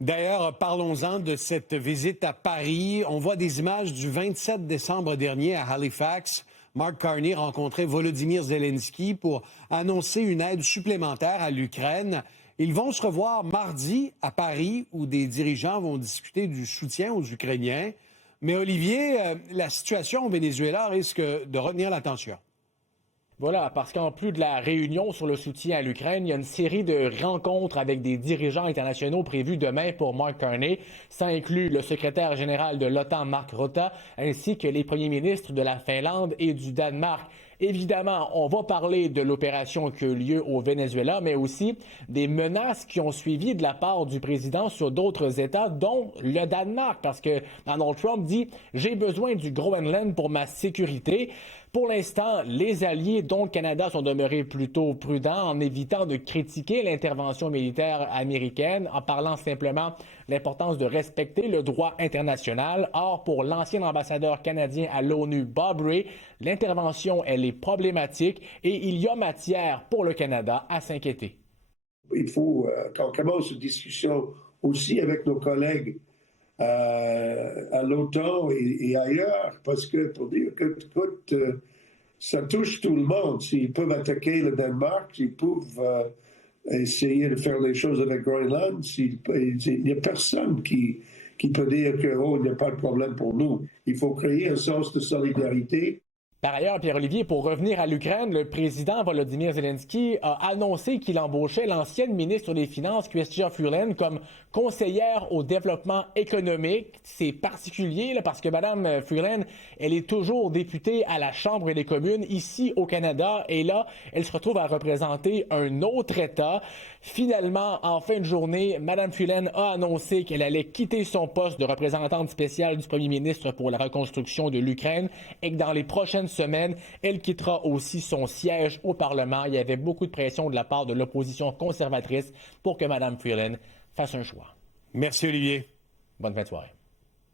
D'ailleurs, parlons-en de cette visite à Paris. On voit des images du 27 décembre dernier à Halifax. Mark Carney rencontrait Volodymyr Zelensky pour annoncer une aide supplémentaire à l'Ukraine. Ils vont se revoir mardi à Paris où des dirigeants vont discuter du soutien aux Ukrainiens. Mais Olivier, la situation au Venezuela risque de retenir l'attention. Voilà, parce qu'en plus de la réunion sur le soutien à l'Ukraine, il y a une série de rencontres avec des dirigeants internationaux prévues demain pour Mark Carney. Ça inclut le secrétaire général de l'OTAN, Mark Rutte, ainsi que les premiers ministres de la Finlande et du Danemark. Évidemment, on va parler de l'opération qui a eu lieu au Venezuela, mais aussi des menaces qui ont suivi de la part du président sur d'autres États, dont le Danemark, parce que Donald Trump dit « J'ai besoin du Groenland pour ma sécurité ». Pour l'instant, les alliés, dont le Canada, sont demeurés plutôt prudents en évitant de critiquer l'intervention militaire américaine, en parlant simplement de l'importance de respecter le droit international. Or, pour l'ancien ambassadeur canadien à l'ONU, Bob Ray, l'intervention, elle est problématique et il y a matière pour le Canada à s'inquiéter. Il faut qu'on commence une discussion aussi avec nos collègues à l'OTAN et ailleurs, parce que pour dire que écoute, ça touche tout le monde. S'ils peuvent attaquer le Danemark, s'ils peuvent essayer de faire les choses avec Groenland, il n'y a personne qui peut dire que il n'y a pas de problème pour nous. Il faut créer un sens de solidarité. Par ailleurs, Pierre-Olivier, pour revenir à l'Ukraine, le président Volodymyr Zelensky a annoncé qu'il embauchait l'ancienne ministre des Finances, Chrystia Freeland, comme conseillère au développement économique. C'est particulier là, parce que Mme Freeland, elle est toujours députée à la Chambre des communes ici au Canada et là, elle se retrouve à représenter un autre État. Finalement, en fin de journée, Mme Freeland a annoncé qu'elle allait quitter son poste de représentante spéciale du premier ministre pour la reconstruction de l'Ukraine et que dans les prochaines semaines, elle quittera aussi son siège au Parlement. Il y avait beaucoup de pression de la part de l'opposition conservatrice pour que Mme Freeland fasse un choix. Merci, Olivier. Bonne fin de soirée.